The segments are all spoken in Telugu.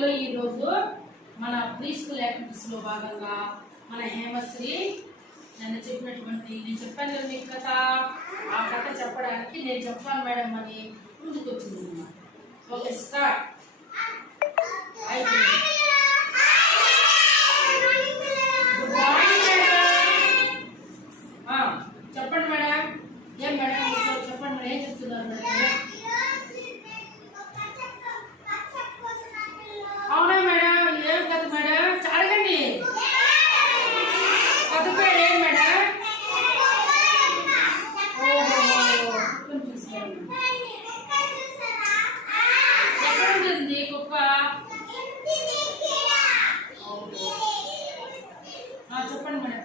పిల్లలు ఈరోజు మన ప్రీ స్కూల్ యాక్టివిటీస్లో భాగంగా మన హేమశ్రీ నేను చెప్పినటువంటి నేను చెప్పాను కదా మీకు కథ, ఆ కథ చెప్పడానికి నేను చెప్పాను మేడం అని ముందుకు వచ్చింది అన్నమాట. Okay start. Good morning madam. చెప్పండి మేడం. ఏం మేడం చెప్పండి మేడం, ఏం చెప్తున్నారు మేడం? అవునా మేడం, ఏం కథ మేడం? అడగండి. కథ పేరు ఏం మేడం? ఎక్కడ ఉంటుంది కుక్క? చెప్పండి మేడం.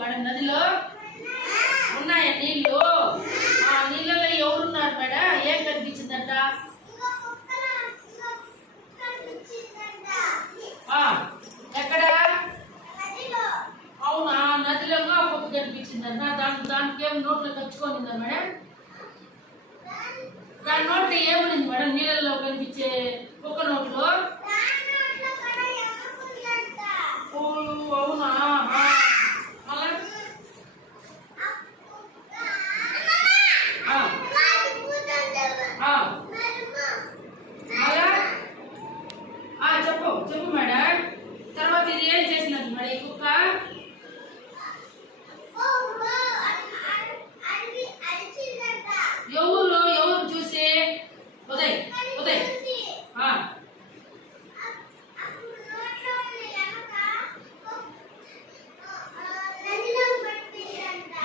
మేడం నదిలో ఉన్నాయా నీళ్లు? ఆ నీళ్ళలో ఎవరున్నారు మేడం? ఏం కనిపించిందంట? ఎక్కడ? అవునా, నదిలో పప్పు కనిపించిందంట. దానికి ఏం నోట్లో కచ్చుకొనిందా మేడం? దాని నోట్లో ఏముంది మేడం? నీళ్ళలో కనిపించే కుక్క నోట్లో? అవునా, చెప్పు మేడం. తర్వాత ఇది ఏం చేసినట్టు మేడం ఈ కుక్క? ఎవరు చూసి? ఉదయ్ ఉదయ్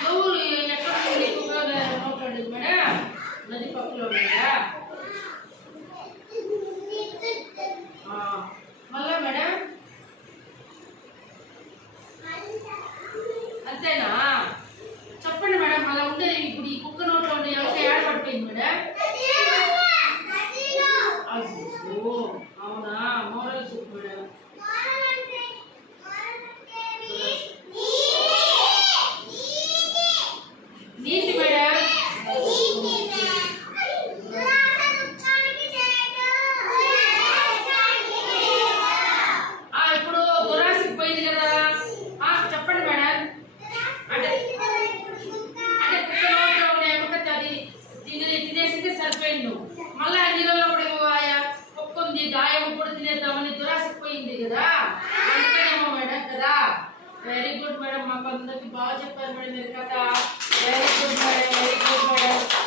ఎవరు ఎక్కడ కుక్క నోట్లో మేడం? నది పక్కలో ఉన్నాయా? మళ్ళా మేడం అంతేనా? చెప్పండి మేడం. అలా ఉండేది ఇప్పుడు ఈ కుక్క నోట్లో ఉండే ఎవరికి ఏడ పడిపోయింది మేడం? అయ్యో అవునా, మోరల్ చెప్పు మేడం. నీతి మేడం. ఇప్పుడు దురాశకు పోయింది కదా, చెప్పండి మేడం. అంటే కుక్క నోట్లో ఉండే అది తినేసింది సరిపోయింది. మళ్ళీ నీళ్ళలో కుక్క ఉంది, దాయం కూడా తినేద్దామని దురాశకు పోయింది కదా, అందుకనేమో మేడం కదా. వెరీ గుడ్ మేడం, మాకు అందరికి బాగా చెప్పారు మేడం మీరు కథ. Very good madam, very good madam.